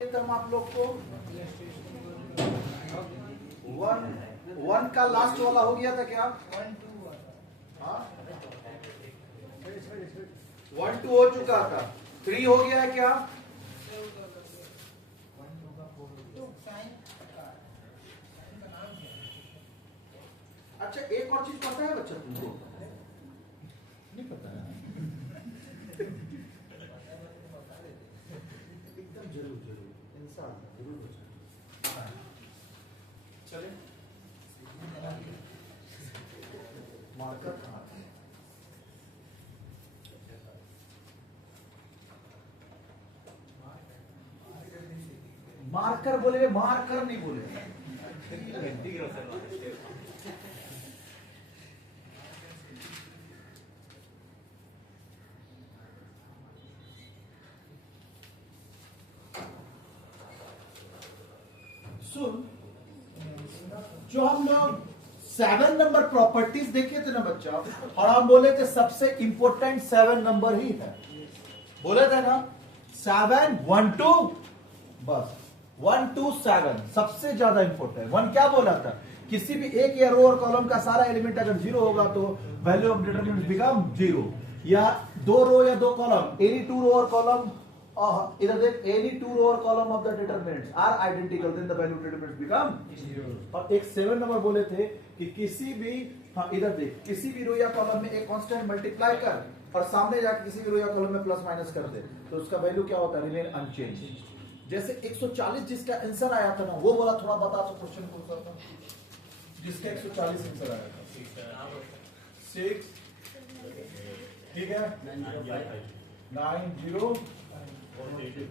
हम आप लोग को वन का लास्ट वाला हो गया था क्या? 1 2 हो चुका था। 3 हो गया है क्या? अच्छा, एक और चीज पता है बच्चा तुमको? नहीं पता है? एकदम जरूर इंसान जरूर बच्चा। चले मार्कर कहाँ है? मार्कर बोले, मार्कर नहीं बोले। सुन, जो हम लोग 7 नंबर प्रॉपर्टीज देखे थे ना बच्चा, और हम बोले थे सबसे इंपॉर्टेंट 7 नंबर ही है, बोले थे ना 7 1 2, बस 1 2 7 सबसे ज्यादा इंपॉर्टेंट। 1 क्या बोला था? किसी भी एक या रो और कॉलम का सारा एलिमेंट अगर 0 होगा तो वैल्यू ऑफ डिटरमिनेंट बिकम 0। या 2 रो या 2 कॉलम, एनी 2 रो और कॉलम, इधर देख, एनी 2 रो और column of the determinants are identical, then the value of determinants become 0। और एक 7 नंबर बोले थे कि किसी भी, इधर देख, किसी भी रो या कॉलम में एक कांस्टेंट मल्टीप्लाई कर और सामने जाकर किसी भी रो या कॉलम में प्लस माइनस कर दे तो उसका वैल्यू क्या होता है? Remain unchanged. जैसे 140 जिसका आंसर आया था ना, वो बोला थोड़ा बता तो क्वेश्चन को था जिसका 140 आंसर आया था। 6, ठीक है, 90 48 32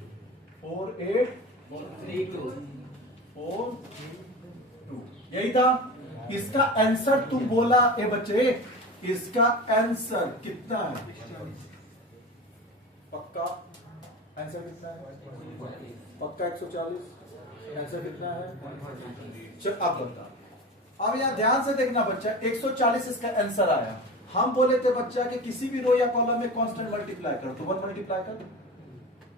यही था इसका आंसर। तुम बोला ए बच्चे, इसका आंसर कितना है? पक्का आंसर कितना है? पक्का 140। आंसर कितना है? चल अब बता। अब यहां ध्यान से देखना बच्चा, 140 इसका आंसर आया। हम बोले थे बच्चा कि किसी भी रो या कॉलम में कांस्टेंट मल्टीप्लाई कर, तो 1 मल्टीप्लाई कर,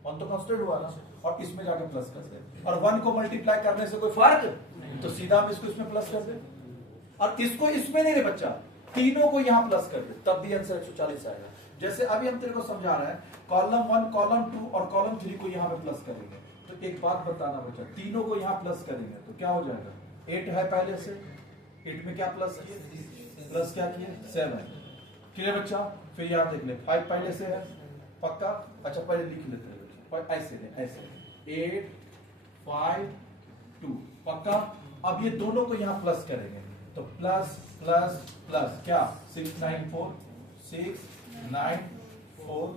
1 तो कांस्टेंट हुआ ना, और इसमें जाके प्लस कर दे। और 1 को मल्टीप्लाई करने से कोई फर्क तो सीधा हम इसको इसमें प्लस कर दे, और इसको इसमें नहीं रे बच्चा, तीनों को यहां प्लस कर दे, तब भी आंसर 140 आएगा। जैसे अभी हम तेरे को समझा रहे हैं, कॉलम 1 कॉलम 2 और कॉलम 3 को यहां पे प्लस करेंगे, तो एक बात बताना बच्चा, तीनों को यहां प्लस करेंगे तो क्या हो जाएगा? 8 है पहले से, 8 में क्या प्लस किए? प्लस क्या किए? 7। क्लियर बच्चा? फिर यहां देख ले, 5 पहले से है, पक्का? अच्छा पहले लिख लेते हैं बच्चा, ऐसे नहीं, ऐसे 8 5 2, पक्का? अब ये दोनों को यहां प्लस करेंगे तो प्लस प्लस प्लस क्या? 6 9 4 6 9 4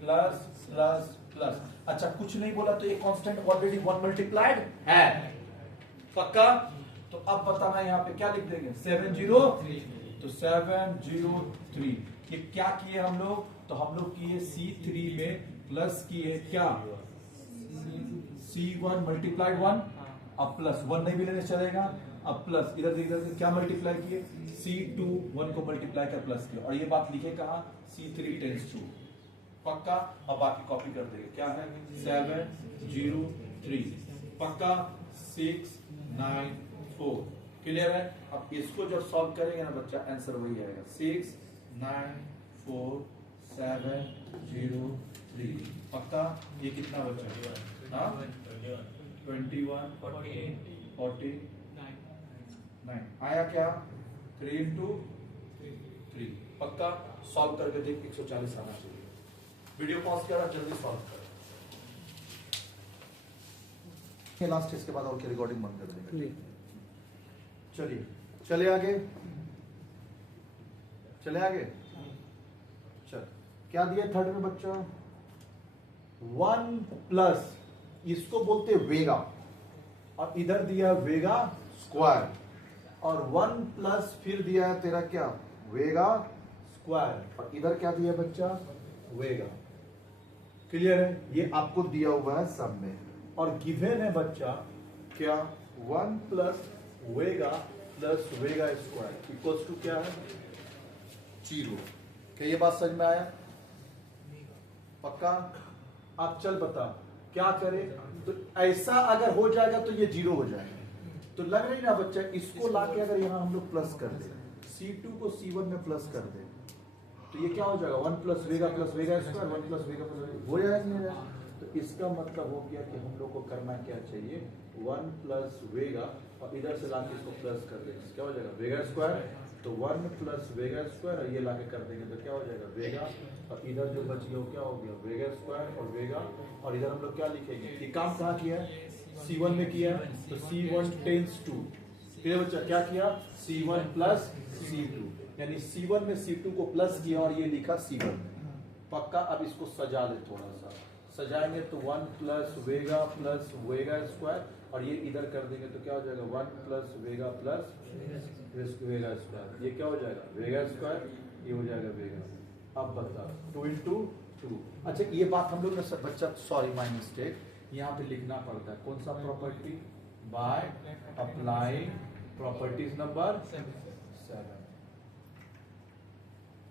प्लस प्लस प्लस। अच्छा कुछ नहीं बोला तो ये कांस्टेंट ऑलरेडी 1 मल्टीप्लाइड है, पक्का? तो अब बताना यहाँ पे क्या लिख देंगे? 703, तो 703। ये क्या किए हम लोग? तो हम लोग किए C3 में प्लस किए क्या? C1 मल्टीप्लाइड 1, अब प्लस 1 नहीं भी लेने चलेगा, अब प्लस इधर क्या मल्टीप्लाई किए? C2 1 को मल्टीप्लाई कर प्लस किया, और ये बात लिखे कहा? C3 टेंस टू, पक्का? अब बाकी कॉपी कर देंगे, क्या है? 703, पक्का? 6 9 4, क्लियर है? अब इसको जब सॉल्व करेंगे ना बच्चा, आंसर वही आएगा, 6 9 4 7 0 3, पक्का? ये कितना बच्चा? 21 40 9 आया क्या? 3 into 3, पक्का? सॉल्व करके देख, 140 आना चाहिए। वीडियो पॉज किया, जल्दी सॉल्व कर लास्ट, इसके बाद और रिकॉर्डिंग बंद कर देंगे। चलिए चले आगे, चले आगे। चल, क्या दिया थर्ड में बच्चा? 1 प्लस, इसको बोलते वेगा, और इधर दिया वेगा स्क्वायर, और 1 प्लस फिर दिया है तेरा क्या? वेगा स्क्वायर, और इधर क्या दिया बच्चा? वेगा। क्लियर है? ये आपको दिया हुआ है सब में, और गिवन है बच्चा क्या? 1 plus omega plus omega square equals to क्या है? 0। क्या ये बात समझ में आया? पक्का? आप चल बता क्या करें, तो ऐसा अगर हो जाएगा तो ये 0 हो जाएगा। तो लग रही ना बच्चा, इसको लाके अगर यहाँ हम लोग प्लस कर दे, C2 को C1 में प्लस कर दे, तो ये क्या हो जाएगा 1 प्लस वेगा स्क्वायर 1 प्लस वेगा हो जाएगा नहीं जाएगा। तो इसका मतलब हो गया कि हम लोग को करना क्या चाहिए, 1 प्लस वेगा और इधर से लाके इसको प्लस कर देंगे, क्या हो जाएगा वेगा स्क्वायर। तो 1 प्लस वेगा स्क्वायर और ये लाके कर देंगे तो क्या हो जाएगा वेगा, और इधर जो बच गया वो क्या हो गया वेगा स्क्वायर और वेगा, और इधर हम लोग क्या लिखेंगे, ये काम कहाँ किया है, C1 में किया, तो C1 टेंस टू, फिर बच्चा क्या किया C1 प्लस C2, यानी C1 में C2 को प्लस किया और ये लिखा C1 में। पक्का, अब इसको सजा ले, थोड़ा सा सजाएंगे तो 1 प्लस वेगा स्क्वायर और ये इधर कर देंगे तो क्या हो जाएगा 1 प्लस वेगा स्क्वायर, ये क्या हो जाएगा वेगा स्क्वायर, ये हो जाएगा वेगा। अब बता 2 इंटू 2। अच्छा ये बात हम लोग ने सब बच्चा, सॉरी माय मिस्टेक, यहाँ पे लिखना पड़ता है कौन सा property, by applying properties number 7,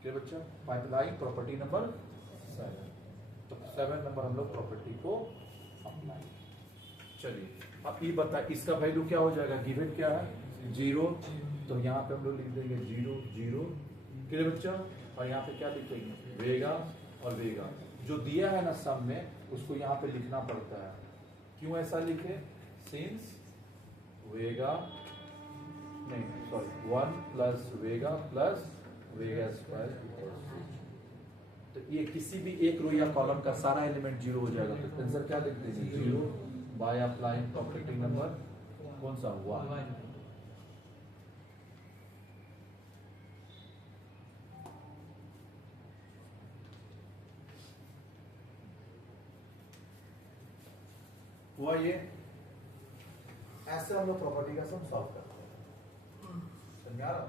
क्या बच्चा, बाय अप्लाइंग प्रॉपर्टी नंबर 7। तो 7 नंबर हम लोग प्रॉपर्टी को अप्लाई। चलिए अब ये बता, इसका वैल्यू क्या हो जाएगा, गिवन क्या है 0, तो यहाँ पे हम लोग लिख देंगे 0 0, क्या बच्चा, और यहाँ पे क्या लिखेंगे वेगा और वेगा, जो दिया है ना सम में उसको यहाँ पे लिखना पड़ता है। क्यों ऐसा लिखे, सिंस वेगा नहीं सॉरी 1 प्लस वेगा स्क्वायर, तो ये किसी भी एक रो या कॉलम का सारा एलिमेंट 0 हो जाएगा। तो आंसर क्या लिख देंगे 0 बाय अप्लाइंग प्रॉपर्टी नंबर कौन सा 1। हुआ ये, ऐसे हम लोग प्रॉपर्टी का सम सॉल्व करते हैं, समझा रहा?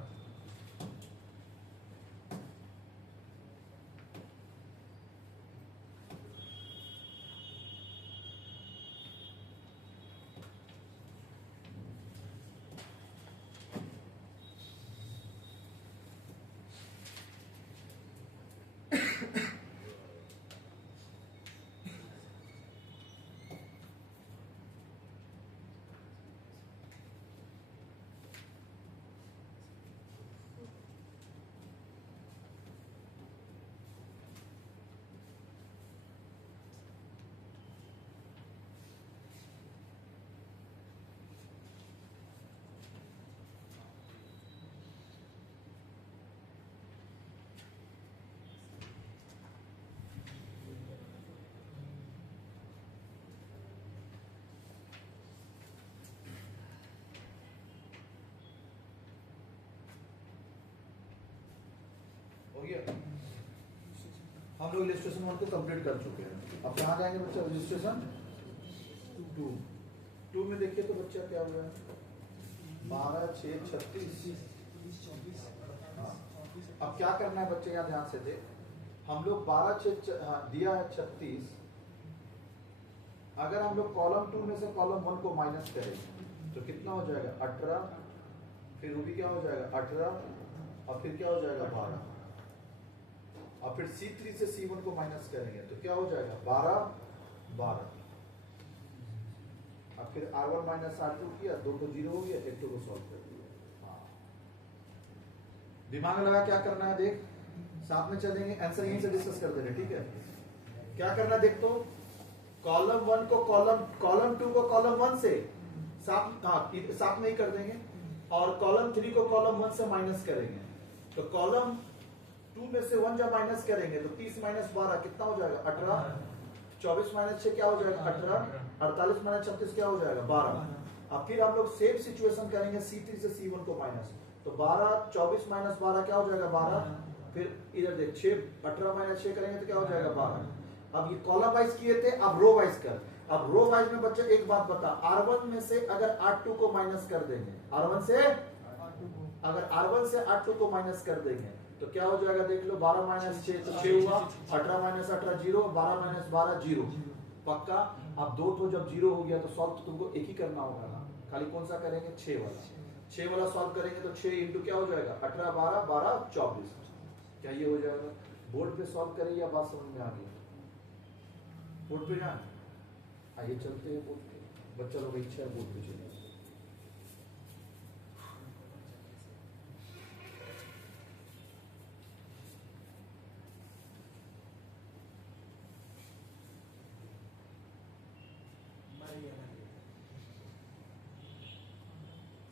हो गया, हम लोग इलस्ट्रेशन 1 को कंप्लीट कर चुके हैं। अब कहाँ जाएंगे बच्चा, इलस्ट्रेशन 2 में देखिए तो बच्चा क्या हुआ है 12 6 36। हाँ, अब क्या करना है बच्चे, यहाँ ध्यान से दे, हम लोग 12 6 दिया है 36, अगर हम लोग कॉलम 2 में से कॉलम 1 को माइनस करेंगे तो कितना हो जाएगा 18, फिर वो भी क्या हो जाएगा 18, और फिर क्या हो जाएगा 12, और फिर C3 से C1 को माइनस करेंगे तो क्या हो जाएगा 12। अब फिर R1 माइनस R2 किया, 2 को 0 हो गया, 1 को सॉल्व कर दिया। हाँ, दिमाग लगा क्या करना है, देख साथ में चलेंगे, आंसर यहीं से डिस्कस कर देंगे, ठीक है। क्या करना है देख, तो कॉलम 1 को कॉलम 2 को कॉलम 1 से साथ में ही कर देंगे, और कॉलम 3 को कॉलम 1 से माइनस करेंगे। तो कॉलम 2 में से 1 जब माइनस करेंगे तो 30 माइनस 12 कितना हो जाएगा 18, 24 माइनस 6 क्या हो जाएगा 18, 48 माइनस 36 क्या हो जाएगा 12। अब फिर हम लोग सेम सिचुएशन करेंगे C3 से C1 को माइनस, तो 12 24 माइनस 12 क्या हो जाएगा 12, फिर इधर देख 6 18 माइनस 6 करेंगे तो क्या हो जाएगा 12। अब ये कॉलम वाइज किए थे, अब रो वाइज कर। अब रो वाइज में बच्चा एक बात बता, R1 में से अगर R2 को माइनस कर देंगे, R1 से R2 को माइनस कर देंगे तो क्या हो जाएगा देख लो, 12 माइनस 6 तो 6 हुआ, 18 माइनस 18 0, 12 माइनस 12 0, पक्का। अब 2 तो जब 0 हो गया तो सॉल्व तो तुमको एक ही करना होगा ना, खाली कौन सा करेंगे 6 वाला सॉल्व करेंगे तो 6 इंटू क्या हो जाएगा 18 12 12 24, क्या ये हो जाएगा। बोर्ड पे सॉल्व करें या बात समझ में आ गई, बोर्ड पे जाए। आइए चलते हैं बोर्ड पे, बच्चा लोग इच्छा है बोर्ड पे चलिए।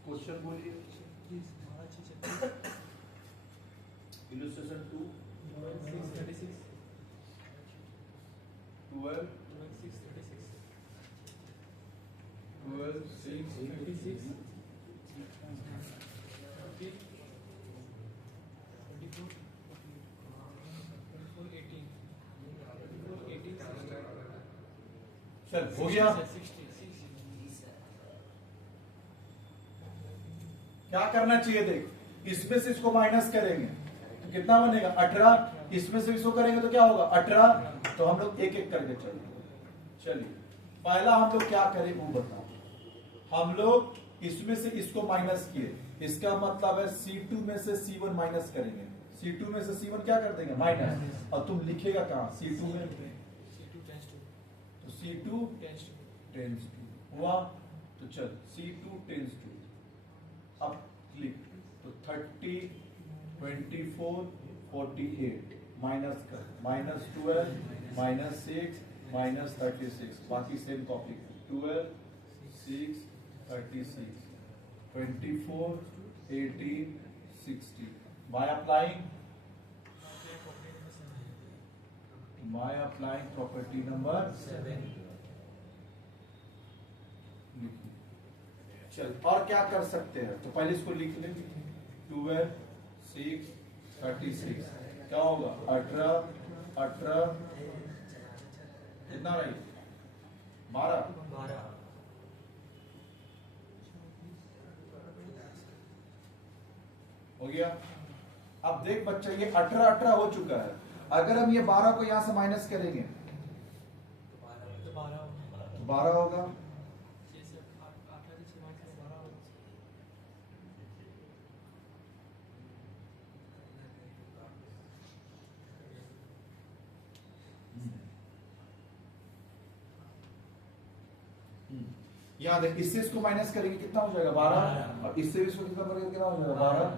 क्वेश्चन बोलिए। इलस्ट्रेशन 2 12 चल हो गया। क्या करना चाहिए देख, इसमें से इसको माइनस करेंगे तो कितना बनेगा 18, इसमें से इसको करेंगे तो क्या होगा 18। तो हम लोग एक एक करके चलिए पहला हम लोग क्या करें वो बताओ। हम लोग इसमें से इसको माइनस किए, इसका मतलब है C2 में से C1 माइनस करेंगे। C2 में से C1 क्या कर देंगे माइनस, और तुम लिखेगा कहां C2 में, तो C2 टेंस टू हुआ। तो चल C2 टेंस टू, अब लिख तो 30 24 48 माइनस कर, -12 -6 -36, बाकी same copy 12 6 36 24 18 60 by applying property number 7। चल और क्या कर सकते हैं, तो पहले इसको लिख लेंगे 12 6 36 क्या होगा 18 कितना रही 12 हो गया। अब देख बच्चा ये 18 हो चुका है, अगर हम ये 12 को यहां से माइनस करेंगे तो 12 होगा। यहाँ देख इससे इसको माइनस करेंगे कितना हो जाएगा 12, और इससे इसको कितना करेंगे कितना हो जाएगा 12।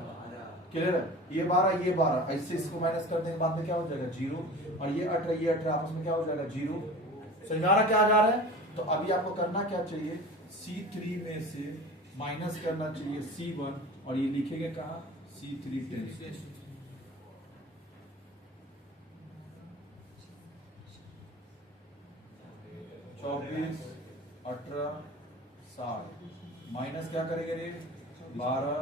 क्लियर है, ये 12 इससे इसको माइनस कर देंगे बाद में क्या हो जाएगा 0, और ये 18 आपस में क्या हो जाएगा 0। समझाना क्या जा रहा है, तो अभी आपको करना क्या चाहिए C3 में से माइनस करना चाहिए C1, और ये लिखेंगे कहा C3 टेंस 24 18 60 माइनस क्या करेंगे रे 12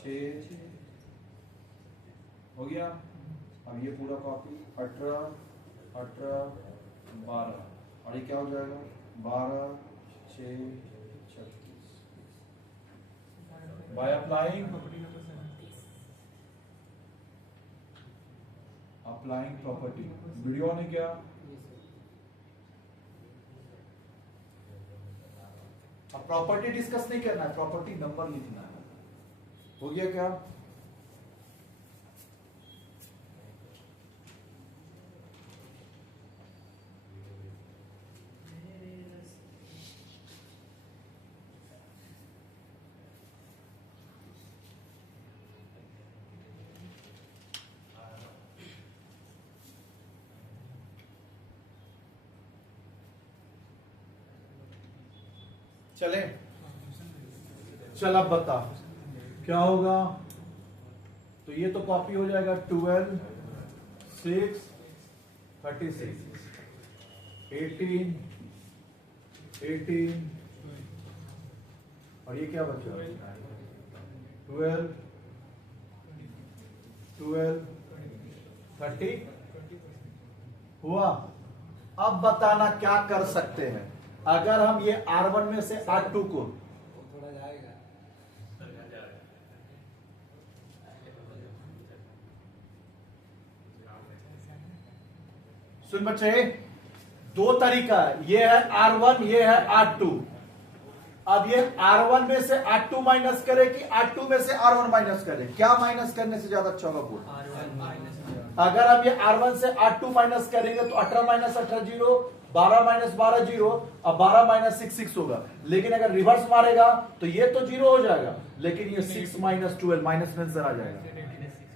6 हो गया। अब ये पूरा कॉपी 18 12, और ये क्या हो जाएगा 12 6 36 बाय अप्लाइंग प्रॉपर्टी। वीडियो ने क्या अब प्रॉपर्टी डिस्कस नहीं करना है, प्रॉपर्टी नंबर लिखना है। हो गया क्या, चले चल अब बता क्या होगा। तो ये तो कॉपी हो जाएगा 12 6 36 18 और ये क्या बचा 12 30 हुआ। अब बताना क्या कर सकते हैं, अगर हम ये R1 में से R2 को सुन बच्चे, दो तरीका है, ये है R1 ये है R2। अब ये R1 में से R2 माइनस करे कि R2 में से R1 माइनस करे, क्या माइनस करने से ज्यादा अच्छा होगा बोल। अगर हम ये R1 से R2 माइनस करेंगे तो 18 - 18 0, 12 माइनस 12 जीरो, अब 12 माइनस 6 6 होगा, लेकिन अगर रिवर्स मारेगा तो ये तो जीरो हो जाएगा, लेकिन ये 6 माइनस 12 माइनस में आंसर आ जाएगा।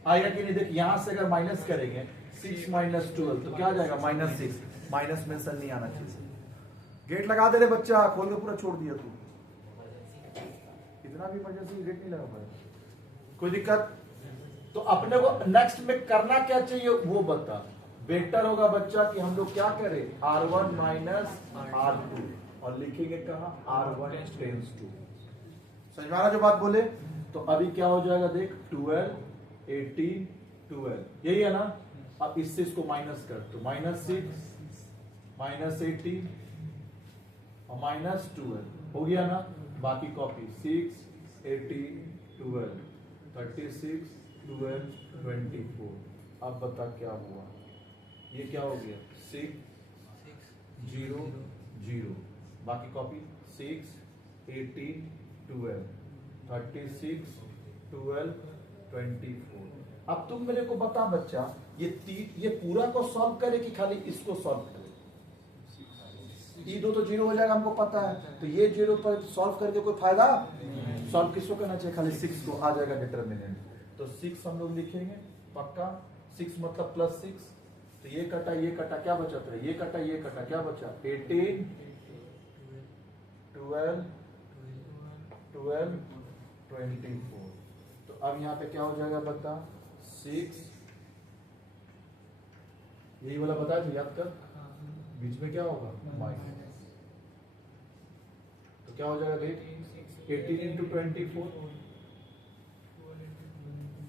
आएगा कि नहीं? देख यहां से अगर माइनस करेंगे 6 माइनस 12 तो क्या आ जाएगा? माइनस 6, माइनस में आंसर नहीं आना चाहिए। गेट लगा दे रे बच्चा, खोल के पूरा छोड़ दिया तू, इतना भी इमरजेंसी गेट नहीं लगा पाया, कोई दिक्कत? तो अपने को नेक्स्ट में करना क्या चाहिए वो बता। बेटर होगा बच्चा कि हम लोग क्या करें, R1 माइनस R2 और लिखेंगे कहा R1 टेंस टू। समझ में आ रहा जो बात बोले? तो अभी क्या हो जाएगा देख, 12 18 12 यही है ना। अब इससे इसको माइनस कर तो माइनस 6 माइनस 18 और माइनस 12 हो गया ना। बाकी कॉपी 6 18 12 36 12 24। अब बता क्या हुआ, ये क्या हो गया 6 0 0। बाकी कॉपी 6 18 12 36 12 24। अब तुम मेरे को बता बच्चा, ये पूरा को सॉल्व करे कि खाली इसको सॉल्व करे? ये दो तो जीरो हो जाएगा हमको पता है, तो ये जीरो पर सॉल्व करके कोई फायदा? सॉल्व किसको करना चाहिए? खाली 6 को, आ जाएगा डिटरमिनेंट। तो 6 हम लोग लिखेंगे पक्का, 6 मतलब प्लस 6, तो ये कटा क्या बचा? तो ये कटा क्या बचा? 18 12 12 24। तो अब यहाँ पे क्या हो जाएगा बता, 6 यही वाला बता जो याद कर, बीच में क्या होगा माइनस, तो क्या हो जाएगा देख 18 इंटू 24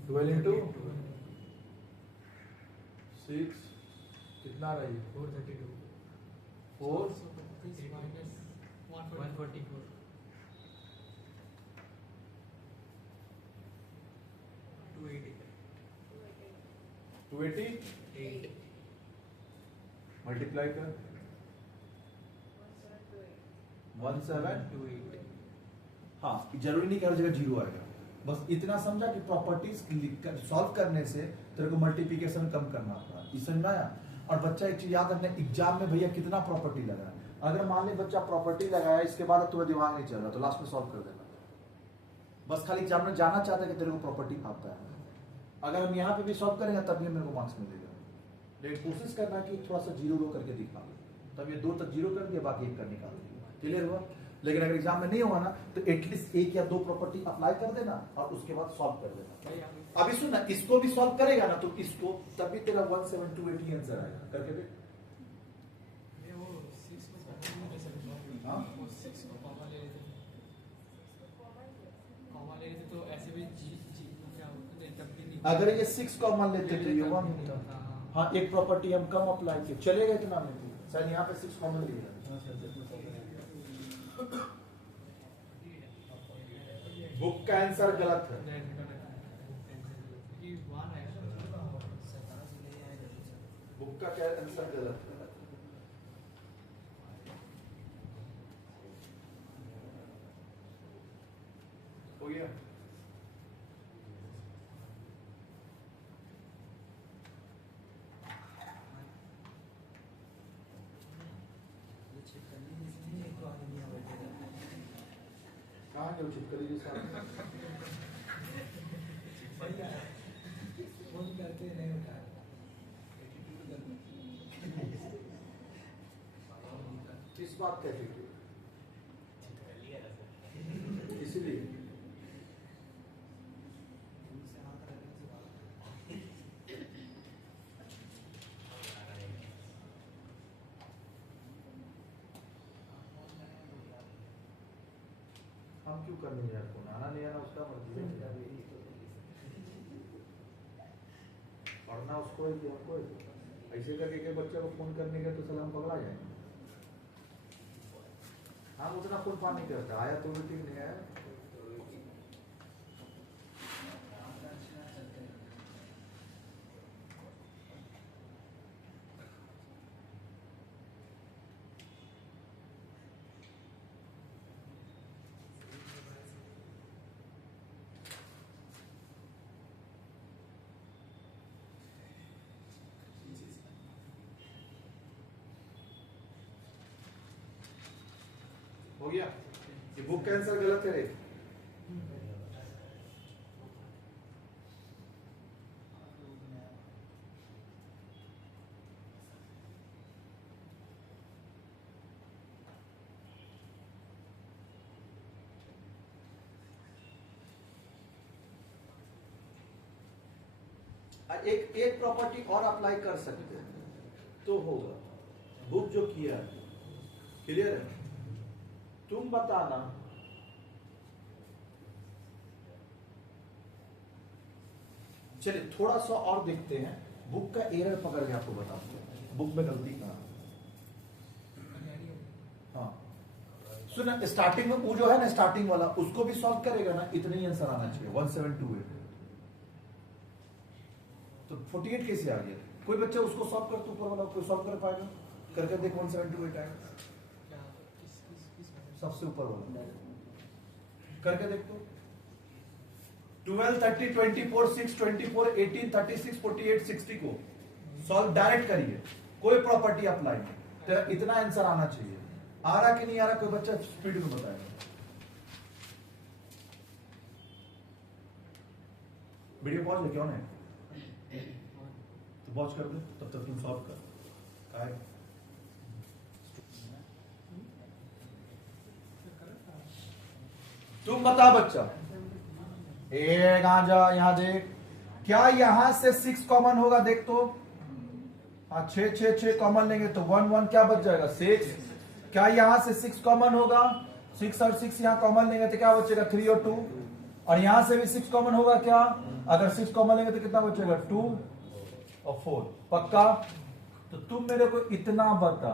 12 इंटू 6 कितना रहा है? 432 4 माइनस 144 280 मल्टीप्लाई कर 1728। हाँ जरूरी नहीं कि हर जगह जीरो आएगा, बस इतना समझा कि प्रॉपर्टीज सॉल्व करने से तेरे को मल्टीप्लिकेशन कम करना होता है, समझ में आया? और बच्चा एक चीज याद रखना, एग्जाम में भैया कितना प्रॉपर्टी लगा है, अगर मान ले बच्चा प्रॉपर्टी लगाया इसके बाद तुम्हें दिमाग नहीं चल रहा तो लास्ट में सॉल्व कर देना, बस खाली एग्जाम में जाना चाहता है कि तेरे को प्रॉपर्टी आता है। अगर हम यहाँ पे भी सॉल्व करेंगे तभी मेरे को मार्क्स मिलेगा, लेकिन कोशिश करना कि थोड़ा सा जीरो रो करके दिखा, तब ये 2 तक जीरो कर दिया बाकी 1 का निकाल दिया, क्लियर हुआ? लेकिन अगर एग्जाम में नहीं होगा ना तो एटलीस्ट 1 या 2 प्रॉपर्टी अप्लाई कर देना और उसके बाद सॉल्व कर देना। अभी सुन ना, इसको भी सॉल्व करेगा ना तो इसको तभी तेरा 17280 आंसर आएगा, करके देख। अगर ये 6 कॉमन लेते तो ये 1 होता। हाँ एक प्रॉपर्टी हम कम अप्लाई किए, चलेगा इतना में भी, सर यहाँ पे 6 कॉमन लिया, बुक का आंसर गलत है। बुक का क्या आंसर गलत है? हो गया? कहाँ गए छिपकली जी साहब? किस बात का एटीट्यूड? इसीलिए हम क्यों करने जा रहे? आना नहीं आना उसका मर्जी है, पढ़ना उसको है कि हमको है? ऐसे करके के बच्चे को फोन करने का तो सलाम पकड़ा जाएंगे। हम उतना फोन फान नहीं करता, आया तो भी ठीक नहीं आया। गया? ये बुक का आंसर गलत है रे। एक प्रॉपर्टी और अप्लाई कर सकते हैं तो होगा। बुक जो किया है, क्लियर है? तुम बताना चलिए थोड़ा सा और देखते हैं। बुक का एरर पकड़ के आपको बताते हैं बुक में गलती कहां। हाँ सुना, स्टार्टिंग में वो जो है ना स्टार्टिंग वाला उसको भी सॉल्व करेगा ना, इतना ही आंसर आना चाहिए 1728। तो 48 कैसे आ गया? कोई बच्चा उसको सॉल्व कर, तो ऊपर वाला कोई सॉल्व कर पाएगा? करके देख 1728 आएगा सबसे ऊपर वाला, करके देख तो। 12, 30, 24, 6, 24, 18, 36, 48, 60 को सॉल्व डायरेक्ट करिए, कोई प्रॉपर्टी अप्लाई नहीं, तेरा इतना आंसर आना चाहिए। आ रहा कि नहीं आ रहा? कोई बच्चा स्पीड में बताएगा। वीडियो पॉज है क्यों नहीं? तो पॉज कर दे, तब तक तुम सॉल्व कर। तुम बता बच्चा, एक आ जा यहां देख, क्या यहां से 6 कॉमन होगा? देख तो, हाँ 6 कॉमन लेंगे तो 1 1 क्या बच जाएगा? 6। क्या यहां से 6 कॉमन होगा? 6 और 6 यहां कॉमन लेंगे तो क्या बचेगा? 3 और 2। और यहां से भी 6 कॉमन होगा क्या? अगर 6 कॉमन लेंगे तो कितना बचेगा? 2 और 4। पक्का? तो तुम मेरे को इतना बता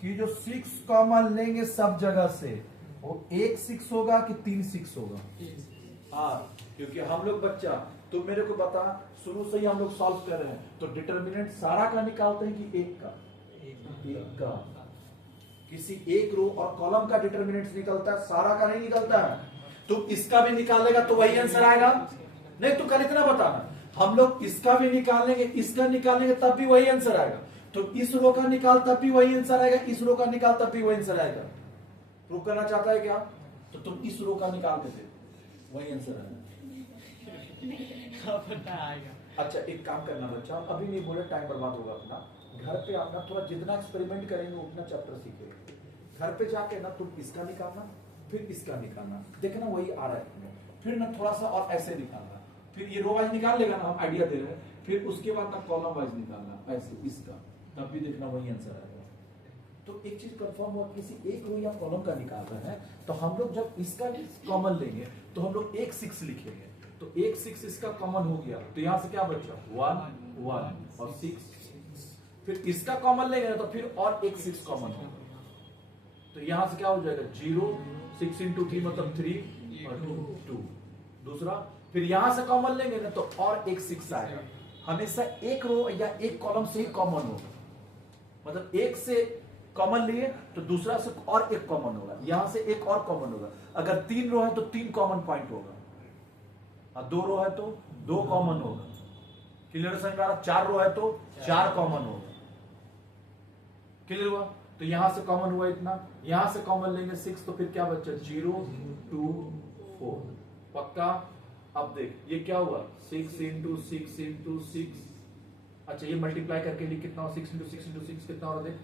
कि जो 6 कॉमन लेंगे सब जगह से, वो 1 6 होगा कि 3 6 होगा? हाँ, क्योंकि हम लोग बच्चा, तुम मेरे को बता, शुरू से ही हम लोग सॉल्व कर रहे हैं, तो डिटर्मिनेंट सारा का निकालते हैं कि एक का? एक का। किसी एक रो और कॉलम का डिटर्मिनेंट निकलता है, सारा का नहीं निकलता है। तुम इसका भी निकालेगा तो वही आंसर आएगा? नहीं, तो कल इतना बताना, हम लोग इसका भी निकालेंगे, इसका निकालेंगे तब भी वही आंसर आएगा। तो इस रो का निकाल तब भी वही आंसर आएगा, इस रो का निकाल तब भी वही आंसर आएगा। प्रूव करना चाहता है क्या? तो तुम इस रो का निकाल देते, वही आंसर आएगा। अच्छा एक काम करना बच्चा, अभी नहीं बोले टाइम बर्बाद होगा अपना। घर पे अपना थोड़ा जितना एक्सपेरिमेंट करेंगे उतना चैप्टर सीखेंगे। घर पे जाके ना तुम इसका निकालना, फिर इसका निकालना, देखना वही आ रहा है। फिर ना थोड़ा सा और ऐसे निकालना, फिर ये रो वाइज निकाल लेगा ना, हम आइडिया दे रहे हैं। फिर उसके बाद ना कॉलम वाइज निकालना, ऐसे इसका, तब भी देखना वही आंसर आएगा। तो एक चीज कंफर्म हुआ, किसी एक रो या कॉलम का निकाल रहे हैं, तो हम लोग जब इसका कॉमन लेंगे तो हम लोग 1 6 लिखेंगे। तो 1 6 इसका कॉमन हो गया, तो यहां से क्या बचा? 1 1 और 6। फिर इसका कॉमन लेंगे तो फिर और 1 6 कॉमन होगा, तो यहां से क्या हो जाएगा? 0 6 into 3 मतलब 3 और 2। दूसरा, फिर यहां से कॉमन लेंगे ना तो और 1 6 आएगा। हमेशा एक रो या एक कॉलम से ही कॉमन होगा, मतलब एक से कॉमन लिए तो दूसरा से और एक कॉमन होगा, यहां से एक और कॉमन होगा। अगर 3 रो है तो 3 कॉमन पॉइंट होगा, और 2 रो है तो 2 कॉमन होगा। क्लियर समझ में आ रहा? 4 रो है तो 4 कॉमन होगा। क्लियर हुआ? तो यहां से कॉमन हुआ इतना, यहां से कॉमन लेंगे 6, तो फिर क्या बचा? 0 2 4। पक्का? अब देख ये क्या हुआ? 6 into 6 into 6। अच्छा ये मल्टीप्लाई करके लिख, कितना हो? 6 into 6 into 6 कितना हो? देख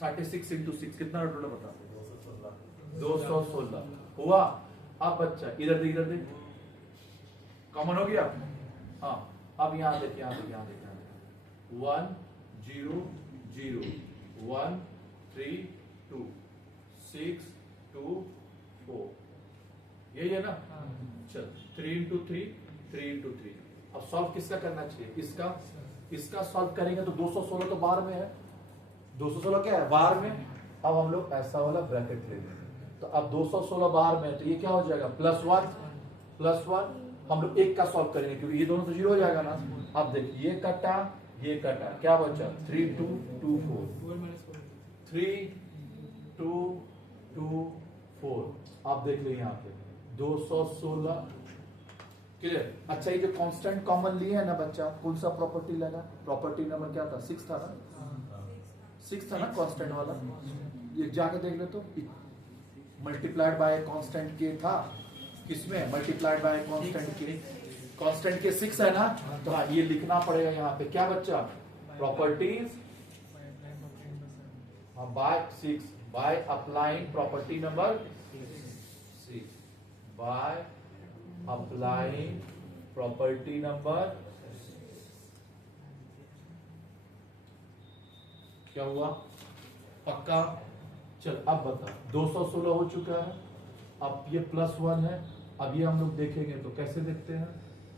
36 into 6 कितना टोटल बता? 216 हुआ। अब बच्चा इधर देख, इधर देख, कॉमन हो गया। हाँ अब यहां देख, यहां देख, यहां देख, 1 0 0 1 3 2 6 2 4, यही है ना? चल 3 into 3 3 into 3। अब सॉल्व किसका करना चाहिए? इसका। इसका सॉल्व करेंगे तो 216 तो बाहर में है, 216 क्या है? बाहर में। अब हम लोग ऐसा वाला ब्रैकेट ले लेंगे, तो अब 216 बाहर में है, तो ये क्या हो जाएगा? +1 हम लोग 1 का सॉल्व करेंगे, क्योंकि ये दोनों तो 0 हो जाएगा ना। अब देखिए ये कटा, ये कटा, क्या बचा? 3 2 2 4 3 2 2 4। आप देख लो यहाँ पे 216। क्लियर? अच्छा ये जो कांस्टेंट कॉमन लिए है ना बच्चा, कौन सा प्रॉपर्टी लगा? प्रॉपर्टी नंबर क्या था? 6 था ना? 6 था ना कांस्टेंट वाला? ये जाके देख ले तो मल्टीप्लाइड बाय कांस्टेंट के था, किसमें मल्टीप्लाइड बाय कांस्टेंट के, कांस्टेंट के 6 है ना, तो हाँ ये लिखना पड़ेगा यहाँ पे, क्या बच्चा, properties by 6, by applying property number 6, by applying property number, क्या हुआ, पक्का। चल अब बता, 216 हो चुका है, अब ये +1 है, अब ये हम लोग देखेंगे तो कैसे देखते हैं,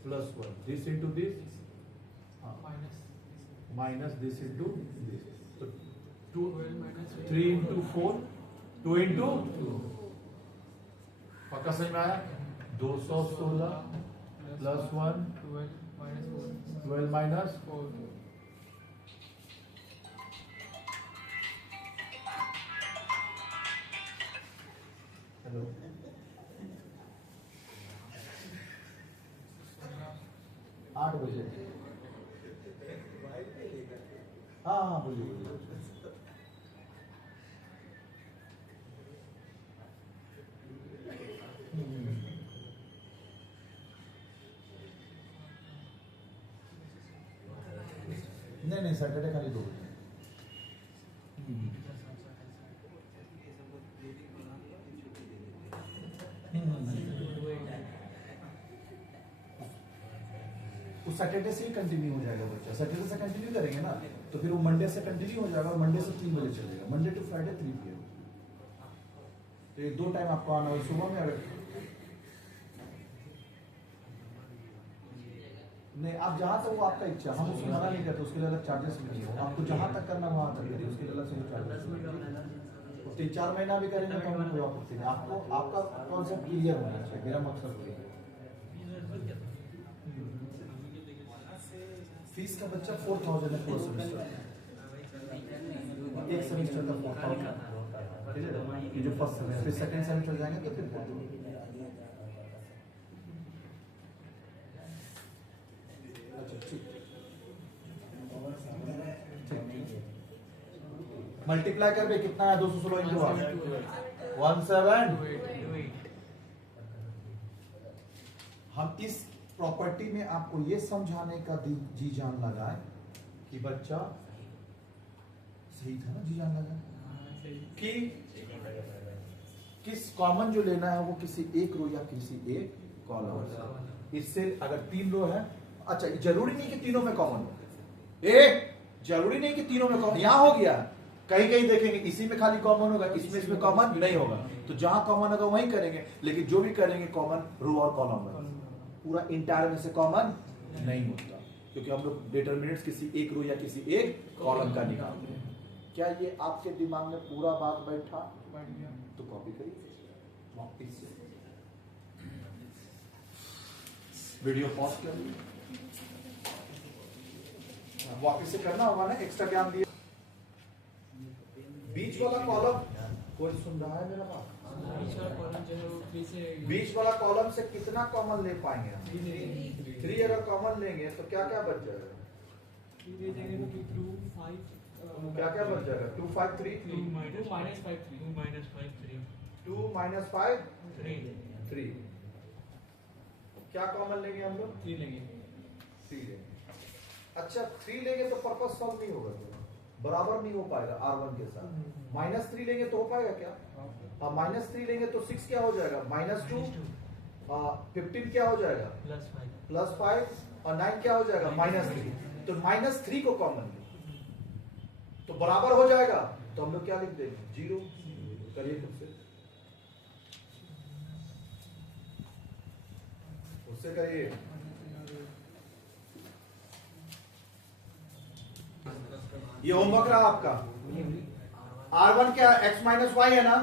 +1 this into this minus this into this, तो 3 इंटू 4 2 इंटू 2, पक्का समझ में आया, 216 +1 12 माइनस 4, हेलो 8 बजे, हाँ हाँ बोलिए बोलिए, नहीं सैटरडे खाली 2 बजे। उस सैटरडे से ही कंटिन्यू हो जाएगा बच्चा, सैटरडे से कंटिन्यू करेंगे ना, तो फिर वो मंडे से कंटिन्यू हो जाएगा, और मंडे से 3 बजे चलेगा, मंडे टू फ्राइडे 3 PM। तो ये 2 टाइम आपको आना होगा, सुबह में अगर नहीं, आप जहाँ तक वो आपका इच्छा, हम उसको मना नहीं करते, उसके लिए अलग चार्जेस नहीं है, आपको जहाँ तक करना वहाँ तक करिए, उसके लिए अलग से चार्जेस। 3-4 महीना भी करेंगे तो हमें कोई आपत्ति नहीं, आपको आपका कॉन्सेप्ट क्लियर होना चाहिए, मेरा मकसद वही है। फीस का बच्चा 4000 है पर सेमेस्टर, एक सेमेस्टर का 4000, ये जो फर्स्ट सेमेस्टर, फिर सेकंड सेमेस्टर जाएंगे तो फिर मल्टीप्लाई कर कितना है, 216 इंटू 17। हम इस प्रॉपर्टी में आपको ये समझाने का जी जान लगाए कि बच्चा सही था ना, जी जान लगाए कि किस कॉमन जो लेना है वो किसी एक रो या किसी एक कॉलम, इससे अगर 3 रो है, अच्छा जरूरी नहीं कि तीनों में कॉमन हो, जरूरी नहीं कि तीनों में कॉमन, यहां हो गया, कहीं कहीं देखेंगे इसी में खाली कॉमन होगा, इसमें कॉमन नहीं होगा, तो जहां कॉमन होगा वहीं करेंगे, लेकिन जो भी करेंगे कॉमन रो और कॉलम में, पूरा इंटायर में से कॉमन नहीं होता, क्योंकि हम लोग डिटरमिनेंट्स किसी एक रो या किसी एक कॉलम का निकालते हैं। क्या ये आपके दिमाग में पूरा बात बैठा, तो कॉपी करिए वापिस से, वीडियो पॉज कर लीजिए, वापिस से करना होगा ना, एक्स्ट्रा ज्ञान दिए। बीच वाला कॉलम कोई सुन रहा है मेरा बात, बीच वाला कॉलम से कितना कॉमन ले पाएंगे हम, 3 अगर कॉमन लेंगे तो क्या क्या बच जाएगा, क्या क्या बच जाएगा, 2 5 3 2 minus 5 3, क्या कॉमन लेंगे हम लोग, 3 लेंगे। अच्छा 3 लेंगे तो पर्पस सॉल्व नहीं होगा, बराबर नहीं हो पाएगा R1 के साथ, -3 लेंगे तो हो पाएगा क्या, -3 लेंगे तो 6 क्या हो जाएगा, -2, 15 क्या हो जाएगा, +5, और 9 क्या हो जाएगा, -3, तो -3 को कॉमन तो बराबर हो जाएगा, तो हम लोग क्या लिख देंगे, 0, करिए खुद से, उससे करिए, ये होमवर्क रहा आपका। R1 क्या है, x माइनस वाई है ना,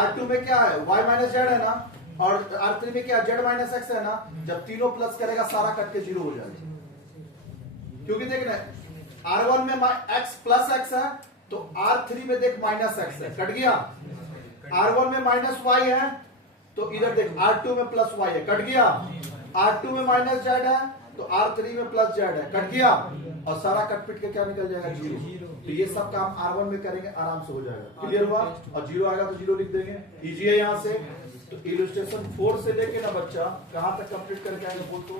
R2 में क्या है, y माइनस जेड है ना, और R3 में क्या z माइनस एक्स है ना, जब तीनों प्लस करेगा सारा कट के 0 हो जाएगा, क्योंकि देखना R1 में x प्लस एक्स है, तो R3 में देख माइनस एक्स है, कट गया, R1 में माइनस वाई है, तो इधर देख R2 में प्लस वाई है, कट गया, R2 में माइनस जेड है, तो R3 में प्लस जेड है, कट गया और सारा कट पिट के क्या निकल जाएगा, जीरो। तो ये सब काम R1 में करेंगे, आराम से हो जाएगा। क्लियर हुआ? और जीरो आएगा तो जीरो लिख देंगे, इजी है। यहाँ से तो इलस्ट्रेशन 4 से लेके ना बच्चा कहां तक कंप्लीट करके आएगा बोल तो,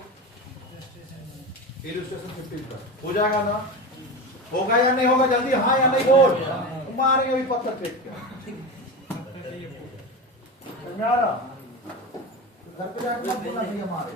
इलस्ट्रेशन 15 तक हो जाएगा ना? होगा या नहीं होगा? जल्दी हाँ या नहीं बोल, मारेंगे वही पत्थर फेंक के। समझ आ रहा? घर पे जाकर मत बोलना भैया मारे।